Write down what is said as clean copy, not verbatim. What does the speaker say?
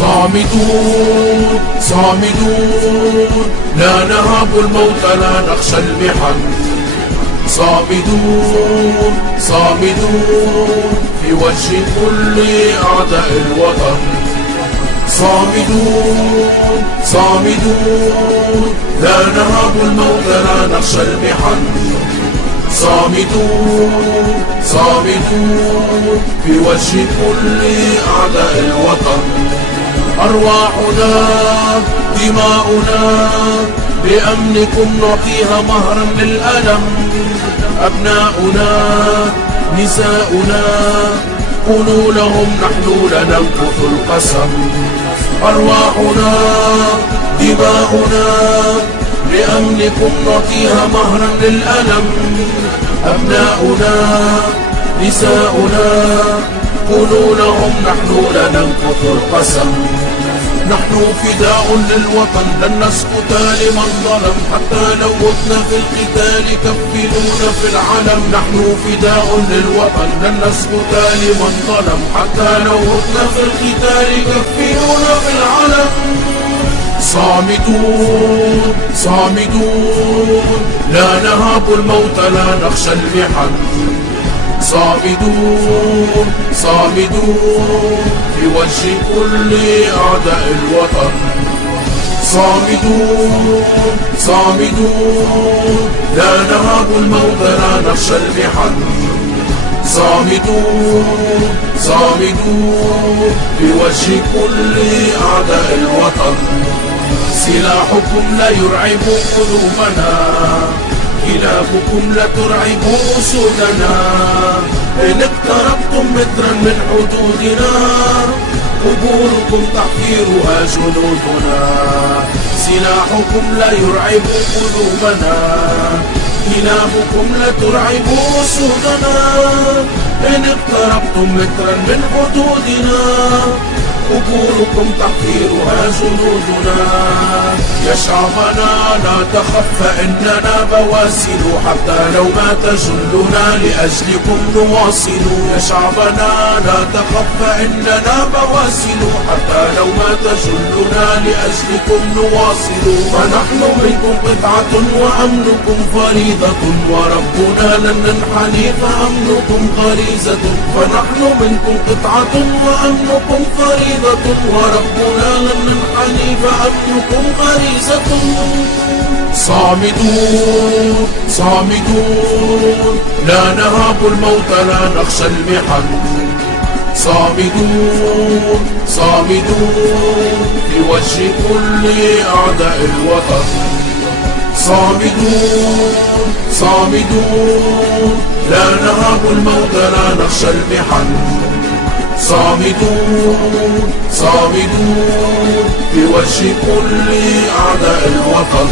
صامدون صامدون لا نهاب الموت لا نخشى المحن. صامدون صامدون في وجه كل أعداء الوطن. صامدون صامدون لا نهاب الموت لا نخشى المحن. صامدون صامدون في وجه كل أعداء الوطن. أرواحنا دماؤنا بأمنكم نعطيها مهرا للألم. أبناؤنا نساؤنا قولوا لهم نحن لننقض القسم. أرواحنا دماؤنا بأمنكم نعطيها مهرا للألم. أبناؤنا نساؤنا قولوا لهم نحن لننقض القسم. نحن فداء للوطن لن نسكت لمن ظلم، حتى لو متنا في القتال كفنونا في العلم. نحن فداء للوطن لن نسكت لمن ظلم، حتى لو متنا في القتال كفنونا في العلم. صامدون صامدون لا نهاب الموت لا نخشى المحن. صامدون صامدون في وجه كل أعداء الوطن. صامدون صامدون لا نهاب الموت لا نخشى المحن. صامدون صامدون في وجه كل أعداء الوطن. سلاحكم لا يرعب قلوبنا، كلابكم لا ترعب أسودنا. إن اقتربتم مترا من حدودنا قبوركم تحفيرها جنودنا. سلاحكم لا يرعب قلوبنا، كلابكم لا ترعب أسودنا. إن اقتربتم مترا من حدودنا قبوركم تحفيرها جنودنا. يا شعبنا لا تخف فإننا بواسل، حتى لو مات جندنا لأجلكم نواصل. يا شعبنا لا تخف فإننا بواسل، حتى لو مات جندنا لأجلكم نواصل. فنحن منكم قطعة وأمنكم فريضة، وربنا لن ننحني فأمنكم غريزة. فنحن منكم قطعة وأمنكم فريضة، وربنا لن ننحني فأمنكم غريزة. صامدون صامدون لا نهاب الموت لا نخشى المحن. صامدون صامدون في وجه كل أعداء الوطن. صامدون صامدون لا نهاب الموت لا نخشى المحن. صامدون صامدون في وجه كل أعداء الوطن.